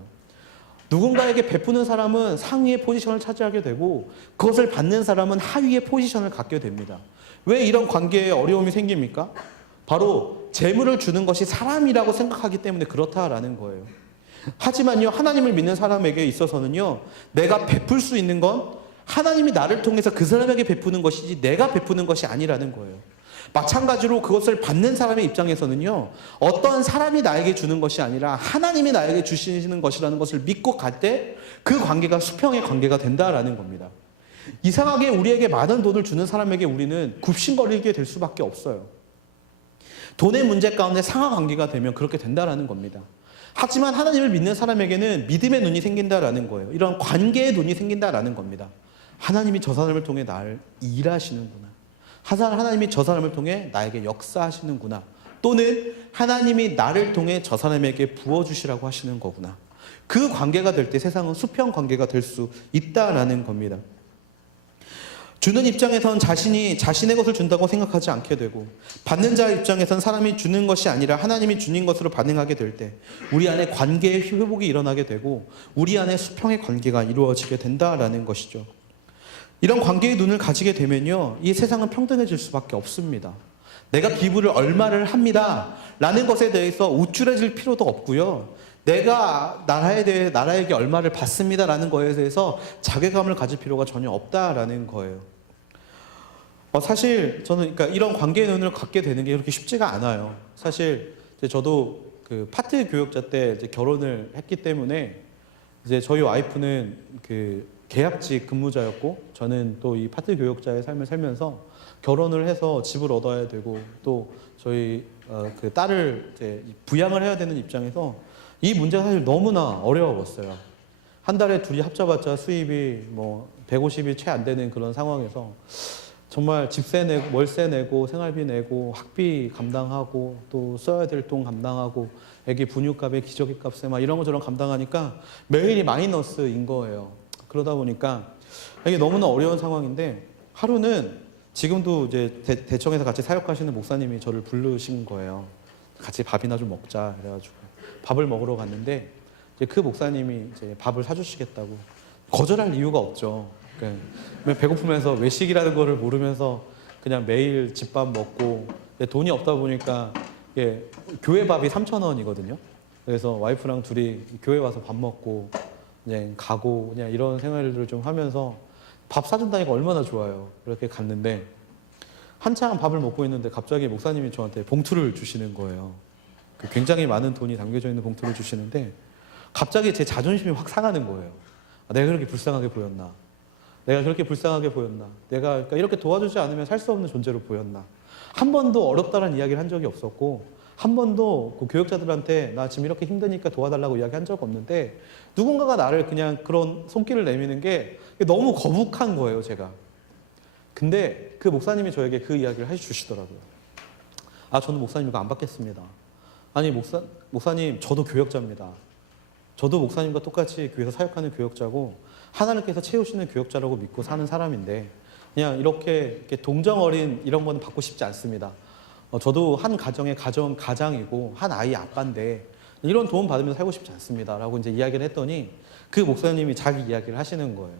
누군가에게 베푸는 사람은 상위의 포지션을 차지하게 되고 그것을 받는 사람은 하위의 포지션을 갖게 됩니다. 왜 이런 관계에 어려움이 생깁니까? 바로 재물을 주는 것이 사람이라고 생각하기 때문에 그렇다라는 거예요. 하지만요, 하나님을 믿는 사람에게 있어서는요, 내가 베풀 수 있는 건 하나님이 나를 통해서 그 사람에게 베푸는 것이지 내가 베푸는 것이 아니라는 거예요. 마찬가지로 그것을 받는 사람의 입장에서는요, 어떤 사람이 나에게 주는 것이 아니라 하나님이 나에게 주시는 것이라는 것을 믿고 갈 때 그 관계가 수평의 관계가 된다라는 겁니다. 이상하게 우리에게 많은 돈을 주는 사람에게 우리는 굽신거리게 될 수밖에 없어요. 돈의 문제 가운데 상하 관계가 되면 그렇게 된다라는 겁니다. 하지만 하나님을 믿는 사람에게는 믿음의 눈이 생긴다라는 거예요. 이런 관계의 눈이 생긴다라는 겁니다. 하나님이 저 사람을 통해 나를 일하시는구나. 하나님이 저 사람을 통해 나에게 역사하시는구나. 또는 하나님이 나를 통해 저 사람에게 부어주시라고 하시는 거구나. 그 관계가 될 때 세상은 수평 관계가 될 수 있다라는 겁니다. 주는 입장에선 자신이 자신의 것을 준다고 생각하지 않게 되고, 받는 자 입장에선 사람이 주는 것이 아니라 하나님이 주는 것으로 반응하게 될 때 우리 안에 관계의 회복이 일어나게 되고 우리 안에 수평의 관계가 이루어지게 된다라는 것이죠. 이런 관계의 눈을 가지게 되면요, 이 세상은 평등해질 수밖에 없습니다. 내가 기부를 얼마를 합니다 라는 것에 대해서 우쭐해질 필요도 없고요, 내가 나라에게 얼마를 받습니다 라는 것에 대해서 자괴감을 가질 필요가 전혀 없다라는 거예요. 사실 저는 그러니까 이런 관계의 눈을 갖게 되는 게 그렇게 쉽지가 않아요. 사실 저도 그 파트 교역자 때 이제 결혼을 했기 때문에 이제 저희 와이프는 그 계약직 근무자였고 저는 또 이 파트 교역자의 삶을 살면서 결혼을 해서 집을 얻어야 되고 또 저희 그 딸을 이제 부양을 해야 되는 입장에서 이 문제가 사실 너무나 어려웠어요. 한 달에 둘이 합쳐봤자 수입이 뭐 150이 채 안 되는 그런 상황에서 정말 집세 내고 월세 내고 생활비 내고 학비 감당하고 또 써야 될 돈 감당하고 애기 분유값에 기저귀 값에 막 이런 거 저런 감당하니까 매일이 마이너스인 거예요. 그러다 보니까 이게 너무나 어려운 상황인데 하루는 지금도 이제 대청에서 같이 사역하시는 목사님이 저를 부르신 거예요. 같이 밥이나 좀 먹자 그래가지고 밥을 먹으러 갔는데 이제 그 목사님이 이제 밥을 사주시겠다고 거절할 이유가 없죠. 배고프면서 외식이라는 거를 모르면서 그냥 매일 집밥 먹고 돈이 없다 보니까 교회 밥이 3,000원이거든요. 그래서 와이프랑 둘이 교회 와서 밥 먹고 그냥 가고 그냥 이런 생활들을 좀 하면서 밥 사준다니까 얼마나 좋아요. 그렇게 갔는데 한창 밥을 먹고 있는데 갑자기 목사님이 저한테 봉투를 주시는 거예요. 굉장히 많은 돈이 담겨져 있는 봉투를 주시는데 갑자기 제 자존심이 확 상하는 거예요. 내가 그렇게 불쌍하게 보였나? 내가 그렇게 불쌍하게 보였나? 내가 그러니까 이렇게 도와주지 않으면 살 수 없는 존재로 보였나? 한 번도 어렵다는 이야기를 한 적이 없었고 한 번도 그 교역자들한테 나 지금 이렇게 힘드니까 도와달라고 이야기한 적 없는데 누군가가 나를 그냥 그런 손길을 내미는 게 너무 거북한 거예요, 제가. 근데 그 목사님이 저에게 그 이야기를 해주시더라고요. 저는 목사님 이거 안 받겠습니다. 아니 목사님 저도 교역자입니다. 저도 목사님과 똑같이 교회에서 사역하는 교역자고 하나님께서 채우시는 교역자라고 믿고 사는 사람인데 그냥 이렇게 동정 어린 이런 거는 받고 싶지 않습니다. 저도 한 가정의 가장이고 한 아이 아빠인데 이런 도움 받으면서 살고 싶지 않습니다 라고 이제 이야기를 했더니 그 목사님이 자기 이야기를 하시는 거예요.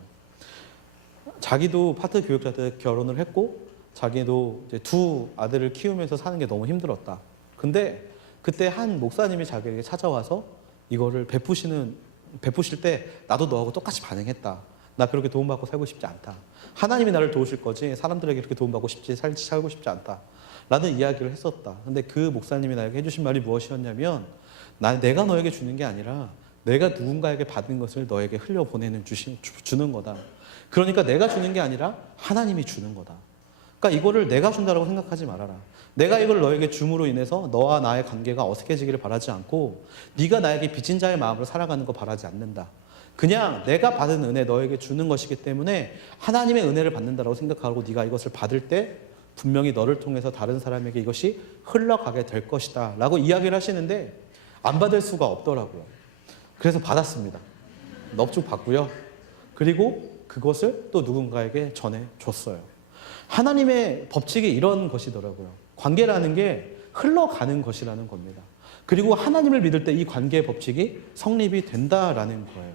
자기도 파트 교역자 때 결혼을 했고 자기도 이제 두 아들을 키우면서 사는 게 너무 힘들었다. 근데 그때 한 목사님이 자기에게 찾아와서 이거를 베푸실 때 나도 너하고 똑같이 반응했다. 나 그렇게 도움받고 살고 싶지 않다. 하나님이 나를 도우실 거지 사람들에게 그렇게 도움받고 싶지 살고 싶지 않다. 라는 이야기를 했었다. 근데 그 목사님이 나에게 해주신 말이 무엇이었냐면 내가 너에게 주는 게 아니라 내가 누군가에게 받은 것을 너에게 흘려보내는 주는 거다. 그러니까 내가 주는 게 아니라 하나님이 주는 거다. 그러니까 이거를 내가 준다라고 생각하지 말아라. 내가 이걸 너에게 줌으로 인해서 너와 나의 관계가 어색해지기를 바라지 않고 네가 나에게 빚진 자의 마음으로 살아가는 거 바라지 않는다. 그냥 내가 받은 은혜 너에게 주는 것이기 때문에 하나님의 은혜를 받는다라고 생각하고 네가 이것을 받을 때 분명히 너를 통해서 다른 사람에게 이것이 흘러가게 될 것이다 라고 이야기를 하시는데 안 받을 수가 없더라고요. 그래서 받았습니다. 넙죽 받고요. 그리고 그것을 또 누군가에게 전해줬어요. 하나님의 법칙이 이런 것이더라고요. 관계라는 게 흘러가는 것이라는 겁니다. 그리고 하나님을 믿을 때 이 관계의 법칙이 성립이 된다라는 거예요.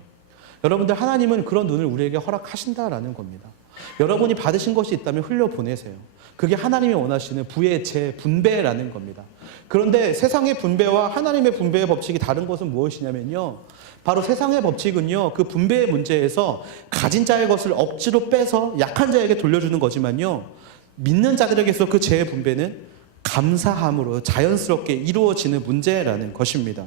여러분들 하나님은 그런 눈을 우리에게 허락하신다라는 겁니다. 여러분이 받으신 것이 있다면 흘려보내세요. 그게 하나님이 원하시는 부의 재분배라는 겁니다. 그런데 세상의 분배와 하나님의 분배의 법칙이 다른 것은 무엇이냐면요. 바로 세상의 법칙은요. 그 분배의 문제에서 가진 자의 것을 억지로 빼서 약한 자에게 돌려주는 거지만요. 믿는 자들에게서 그 재분배는 감사함으로 자연스럽게 이루어지는 문제라는 것입니다.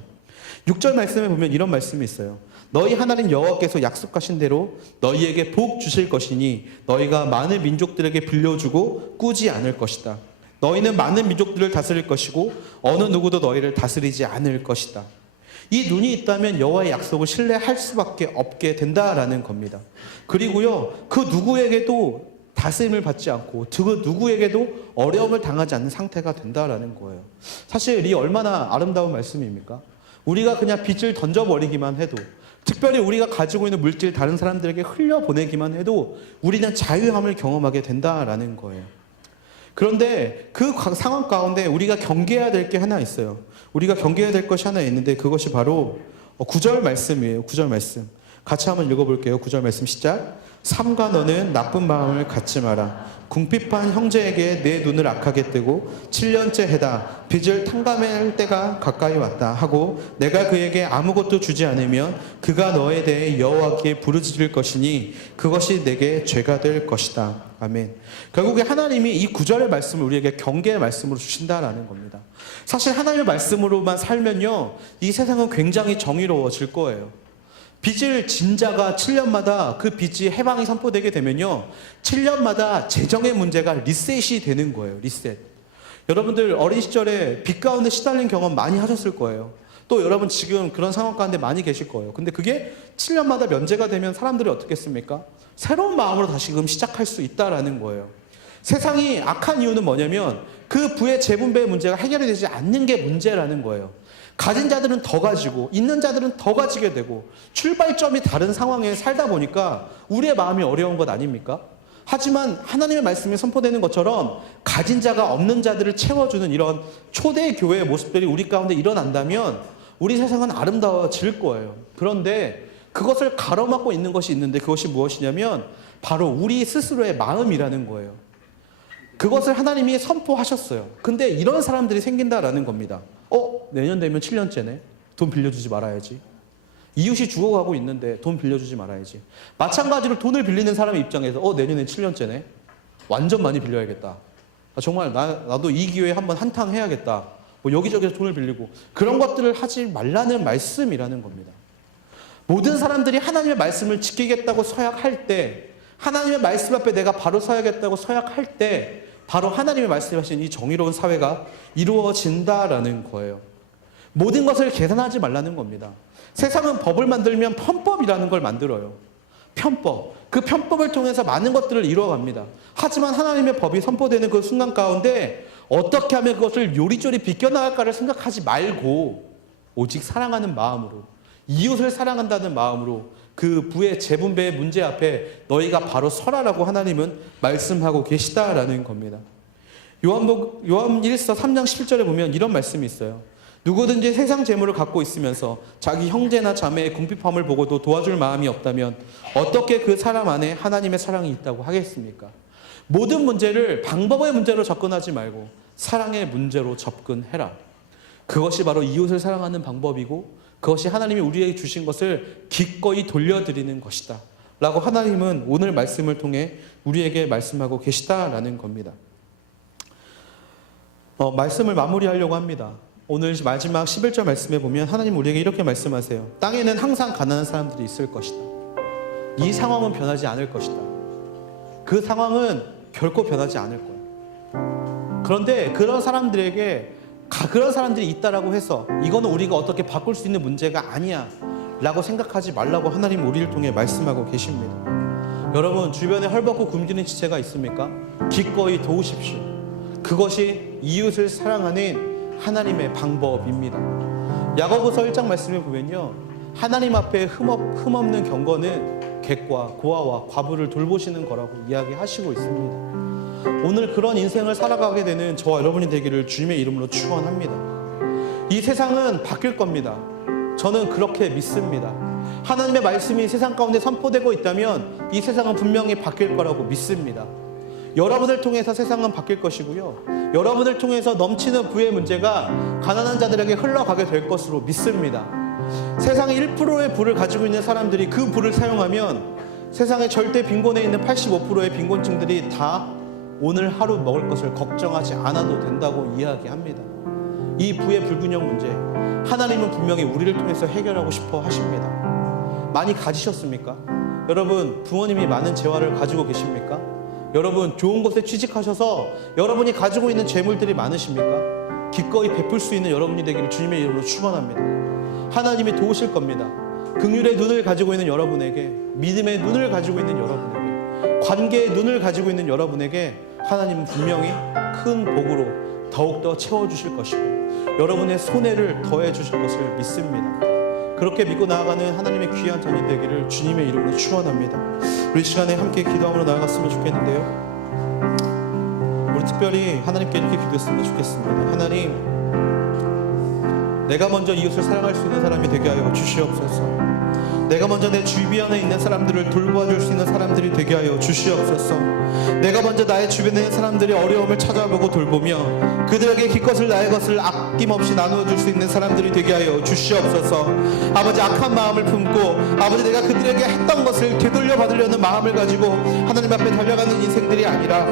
6절 말씀에 보면 이런 말씀이 있어요. 너희 하나님 여호와께서 약속하신 대로 너희에게 복 주실 것이니 너희가 많은 민족들에게 빌려주고 꾸지 않을 것이다. 너희는 많은 민족들을 다스릴 것이고 어느 누구도 너희를 다스리지 않을 것이다. 이 눈이 있다면 여호와의 약속을 신뢰할 수밖에 없게 된다라는 겁니다. 그리고요, 그 누구에게도 다스림을 받지 않고 그 누구에게도 어려움을 당하지 않는 상태가 된다라는 거예요. 사실 이 얼마나 아름다운 말씀입니까? 우리가 그냥 빚을 던져버리기만 해도, 특별히 우리가 가지고 있는 물질 다른 사람들에게 흘려보내기만 해도 우리는 자유함을 경험하게 된다라는 거예요. 그런데 그 상황 가운데 우리가 경계해야 될 게 하나 있어요. 우리가 경계해야 될 것이 하나 있는데 그것이 바로 9절 말씀이에요. 9절 말씀. 같이 한번 읽어볼게요. 9절 말씀 시작. 삼가 너는 나쁜 마음을 갖지 마라. 궁핍한 형제에게 내 눈을 악하게 뜨고 7년째 해다 빚을 탕감할 때가 가까이 왔다 하고 내가 그에게 아무것도 주지 않으면 그가 너에 대해 여호와께 부르짖을 것이니 그것이 내게 죄가 될 것이다. 아멘. 결국에 하나님이 이 9절의 말씀을 우리에게 경계의 말씀으로 주신다라는 겁니다. 사실 하나님의 말씀으로만 살면요, 이 세상은 굉장히 정의로워질 거예요. 빚을 진 자가 7년마다 그 빚이 해방이 선포되게 되면요, 7년마다 재정의 문제가 리셋이 되는 거예요. 리셋. 여러분들 어린 시절에 빚 가운데 시달린 경험 많이 하셨을 거예요. 또 여러분 지금 그런 상황 가운데 많이 계실 거예요. 근데 그게 7년마다 면제가 되면 사람들이 어떻게 했습니까? 새로운 마음으로 다시금 시작할 수 있다라는 거예요. 세상이 악한 이유는 뭐냐면 그 부의 재분배의 문제가 해결이 되지 않는 게 문제라는 거예요. 가진 자들은 더 가지고 있는 자들은 더 가지게 되고 출발점이 다른 상황에 살다 보니까 우리의 마음이 어려운 것 아닙니까? 하지만 하나님의 말씀이 선포되는 것처럼 가진 자가 없는 자들을 채워주는 이런 초대 교회의 모습들이 우리 가운데 일어난다면 우리 세상은 아름다워질 거예요. 그런데 그것을 가로막고 있는 것이 있는데 그것이 무엇이냐면 바로 우리 스스로의 마음이라는 거예요. 그것을 하나님이 선포하셨어요. 근데 이런 사람들이 생긴다라는 겁니다. 내년 되면 7년째네. 돈 빌려주지 말아야지. 이웃이 죽어가고 있는데 돈 빌려주지 말아야지. 마찬가지로 돈을 빌리는 사람의 입장에서 내년에 7년째네. 완전 많이 빌려야겠다. 정말 나도 이 기회에 한번 한탕 해야겠다. 여기저기서 돈을 빌리고 그런 것들을 하지 말라는 말씀이라는 겁니다. 모든 사람들이 하나님의 말씀을 지키겠다고 서약할 때, 하나님의 말씀 앞에 내가 바로 서야겠다고 서약할 때 바로 하나님의 말씀하신 이 정의로운 사회가 이루어진다라는 거예요. 모든 것을 계산하지 말라는 겁니다. 세상은 법을 만들면 편법이라는 걸 만들어요. 편법. 그 편법을 통해서 많은 것들을 이루어갑니다. 하지만 하나님의 법이 선포되는 그 순간 가운데 어떻게 하면 그것을 요리조리 비껴나갈까를 생각하지 말고 오직 사랑하는 마음으로, 이웃을 사랑한다는 마음으로 그 부의 재분배의 문제 앞에 너희가 바로 서라라고 하나님은 말씀하고 계시다라는 겁니다. 요한 1서 3장 17절에 보면 이런 말씀이 있어요. 누구든지 세상 재물을 갖고 있으면서 자기 형제나 자매의 궁핍함을 보고도 도와줄 마음이 없다면 어떻게 그 사람 안에 하나님의 사랑이 있다고 하겠습니까? 모든 문제를 방법의 문제로 접근하지 말고 사랑의 문제로 접근해라. 그것이 바로 이웃을 사랑하는 방법이고 그것이 하나님이 우리에게 주신 것을 기꺼이 돌려드리는 것이다 라고 하나님은 오늘 말씀을 통해 우리에게 말씀하고 계시다라는 겁니다. 말씀을 마무리하려고 합니다. 오늘 마지막 11절 말씀에 보면 하나님 우리에게 이렇게 말씀하세요. 땅에는 항상 가난한 사람들이 있을 것이다. 이 상황은 변하지 않을 것이다. 그 상황은 결코 변하지 않을 거야. 그런데 그런 사람들이 있다라고 해서 이거는 우리가 어떻게 바꿀 수 있는 문제가 아니야 라고 생각하지 말라고 하나님 우리를 통해 말씀하고 계십니다. 여러분, 주변에 헐벗고 굶주린 지체가 있습니까? 기꺼이 도우십시오. 그것이 이웃을 사랑하는 하나님의 방법입니다. 야고보서 1장 말씀에 보면요, 하나님 앞에 흠없는 경건은 객과 고아와 과부를 돌보시는 거라고 이야기하시고 있습니다. 오늘 그런 인생을 살아가게 되는 저와 여러분이 되기를 주님의 이름으로 축원합니다. 이 세상은 바뀔 겁니다. 저는 그렇게 믿습니다. 하나님의 말씀이 세상 가운데 선포되고 있다면 이 세상은 분명히 바뀔 거라고 믿습니다. 여러분을 통해서 세상은 바뀔 것이고요, 여러분을 통해서 넘치는 부의 문제가 가난한 자들에게 흘러가게 될 것으로 믿습니다. 세상의 1%의 부를 가지고 있는 사람들이 그 부를 사용하면 세상의 절대 빈곤에 있는 85%의 빈곤층들이 다 오늘 하루 먹을 것을 걱정하지 않아도 된다고 이야기합니다. 이 부의 불균형 문제, 하나님은 분명히 우리를 통해서 해결하고 싶어 하십니다. 많이 가지셨습니까? 여러분, 부모님이 많은 재화를 가지고 계십니까? 여러분, 좋은 곳에 취직하셔서 여러분이 가지고 있는 재물들이 많으십니까? 기꺼이 베풀 수 있는 여러분이 되기를 주님의 이름으로 축원합니다. 하나님이 도우실 겁니다. 긍휼의 눈을 가지고 있는 여러분에게, 믿음의 눈을 가지고 있는 여러분에게, 관계의 눈을 가지고 있는 여러분에게 하나님은 분명히 큰 복으로 더욱더 채워주실 것이고 여러분의 손해를 더해 주실 것을 믿습니다. 그렇게 믿고 나아가는 하나님의 귀한 자녀 되기를 주님의 이름으로 축원합니다. 우리 시간에 함께 기도함으로 나아갔으면 좋겠는데요, 우리 특별히 하나님께 이렇게 기도했으면 좋겠습니다. 하나님, 내가 먼저 이웃을 사랑할 수 있는 사람이 되게 하여 주시옵소서. 내가 먼저 내 주변에 있는 사람들을 돌봐줄 수 있는 사람들이 되게 하여 주시옵소서. 내가 먼저 나의 주변에 있는 사람들의 어려움을 찾아보고 돌보며 그들에게 기껏을 나의 것을 아낌없이 나누어 줄 수 있는 사람들이 되게 하여 주시옵소서. 아버지, 악한 마음을 품고 아버지, 내가 그들에게 했던 것을 되돌려 받으려는 마음을 가지고 하나님 앞에 달려가는 인생들이 아니라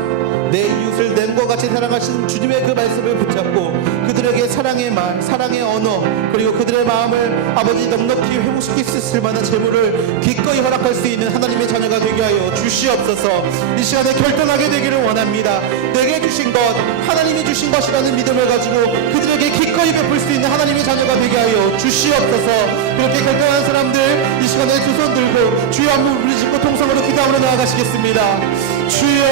내 이웃을 냄과 같이 사랑하시는 주님의 그 말씀을 붙잡고 그들에게 사랑의 말, 사랑의 언어, 그리고 그들의 마음을 아버지 넉넉히 회복시킬 수 있을 만한 재물을 기꺼이 허락할 수 있는 하나님의 자녀가 되게 하여 주시옵소서. 이 시간에 결단하게 되기를 원합니다. 내게 주신 것, 하나님이 주신 것이라는 믿음을 가지고 그들에게 기꺼이 베풀 수 있는 하나님의 자녀가 되게 하여 주시옵소서. 그렇게 결단한 사람들, 이 시간에 두 손 들고 주여 한번 부르짖고 통성으로 기도하러 나아가시겠습니다. 주여,